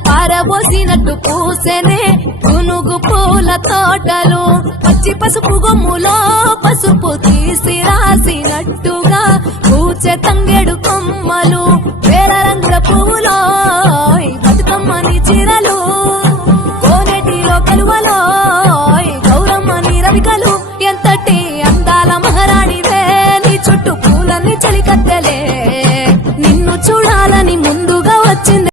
పారబోసినట్టు పూసెనే గునుగు పూల తోటలు పచ్చి పసుపు గొమ్ములో పసుపు తీసి రాసినట్టుగా పూచె తంగెడు కొమ్మలు వేల రంగుల పువ్వులో